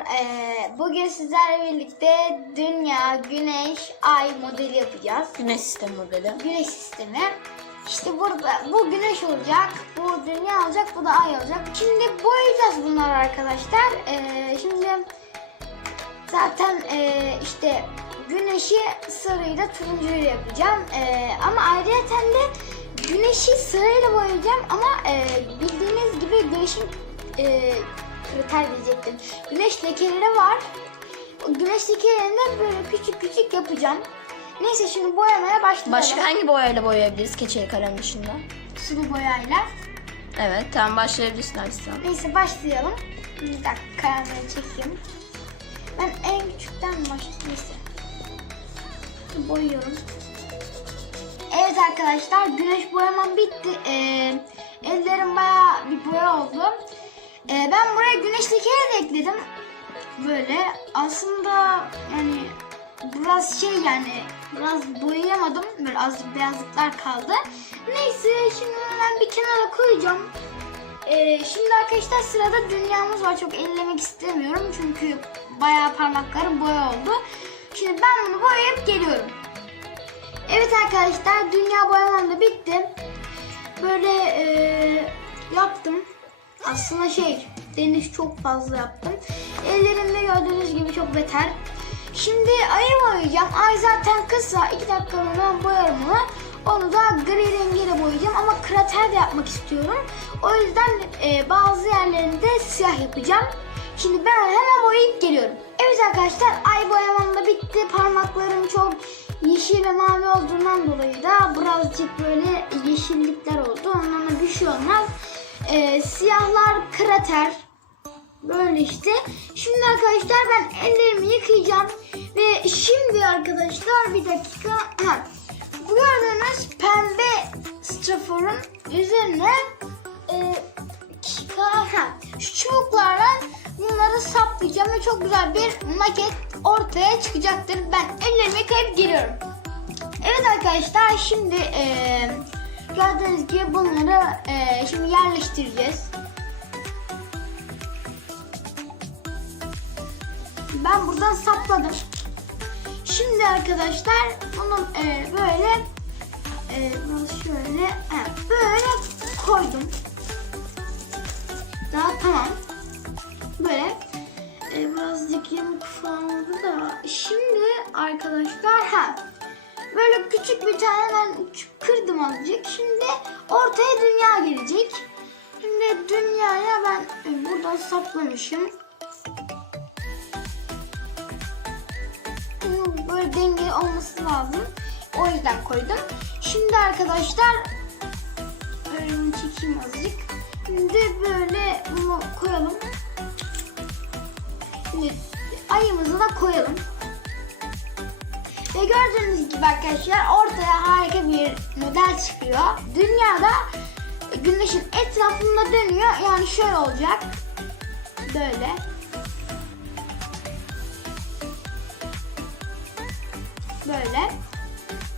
Ee, bugün sizlerle birlikte dünya, güneş, ay modeli yapacağız. Güneş sistemi modeli. Güneş sistemi. İşte burada bu güneş olacak, bu dünya olacak, bu da ay olacak. Şimdi boyayacağız bunları arkadaşlar. Ee, şimdi zaten ee, işte güneşi sarıyla turuncuyla yapacağım. Ee, ama ayrıca de güneşi sarıyla boyayacağım ama ee, bildiğiniz gibi güneşin ee, kriter diyecektim. Güneş lekeleri var. O güneş lekelerini böyle küçük küçük yapacağım. Neyse şimdi boyamaya başlayalım. Başka hangi boyayla boyayabiliriz keçeli kalem dışında? sulu boyayla. Evet tamam başlayabilirsin Aysel. Neyse başlayalım. Bir dakika kamerayı çekeyim. Ben en küçükten başlayayım. Neyse. Boyuyorum. Evet arkadaşlar güneş boyamam bitti. Ee, ellerim bayağı bir boya oldu. Ee, ben buraya güneş lekeleri de ekledim. Böyle aslında yani biraz şey yani biraz boyayamadım. Böyle azıcık beyazlıklar kaldı. Neyse şimdi ben bir kenara koyacağım. Ee, şimdi arkadaşlar sırada dünyamız var. Çok ellemek istemiyorum çünkü bayağı parmaklarım boya oldu. Şimdi ben bunu boyayıp geliyorum. Evet arkadaşlar dünya boyamam da bitti. Böyle ee, yaptım. Aslında şey deniz çok fazla yaptım. Ellerimde gördüğünüz gibi çok beter. Şimdi ayı boyayacağım. Ay zaten kısa. 2 dakikalığına boyarım onu. Onu da gri rengiyle boyayacağım ama krater de yapmak istiyorum. O yüzden e, bazı yerlerinde siyah yapacağım. Şimdi ben hemen boyayıp geliyorum. Evet arkadaşlar ay boyamam da bitti. Parmaklarım çok yeşil ve mavi olduğundan dolayı da birazcık böyle yeşillikler oldu. Ondan da bir şey olmaz. E, siyahlar krater. Böyle işte. Şimdi arkadaşlar ben ellerimi yıkayacağım. Ve şimdi arkadaşlar bir dakika. Ha, bu gördüğünüz pembe straforun üzerine e, ha, şu çubuklarla bunları saplayacağım ve çok güzel bir maket ortaya çıkacaktır. Ben ellerimi yıkayıp geliyorum. Evet arkadaşlar şimdi e, gördüğünüz gibi bunları e, şimdi yerleştireceğiz. Ben buradan sapladım. Şimdi arkadaşlar bunu e, böyle e, şöyle he, böyle koydum. Daha tamam. Böyle e, birazcık yamuk falan oldu da şimdi arkadaşlar ha böyle küçük bir tane ben kırdım azıcık. Şimdi ortaya dünya gelecek. Şimdi dünyaya ben e, buradan saplamışım. Böyle dengeli olması lazım. O yüzden koydum. Şimdi arkadaşlar bunu çekeyim azıcık. Şimdi böyle bunu koyalım. Şimdi ayımızı da koyalım. Ve gördüğünüz gibi arkadaşlar ortaya harika bir model çıkıyor. Dünyada güneşin etrafında dönüyor. Yani şöyle olacak. Böyle. Böyle.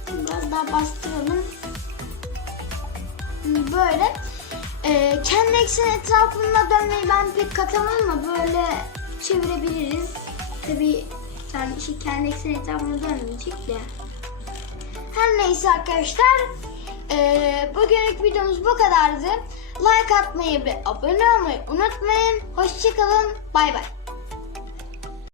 Biraz daha bastıralım. Böyle. Ee, kendi eksen etrafında dönmeyi ben pek katamam ama böyle çevirebiliriz. Tabii yani şey kendi eksen etrafında dönmeyecek ya. Her neyse arkadaşlar. Ee, bugünlük videomuz bu kadardı. Like atmayı ve abone olmayı unutmayın. Hoşçakalın. Bay bay.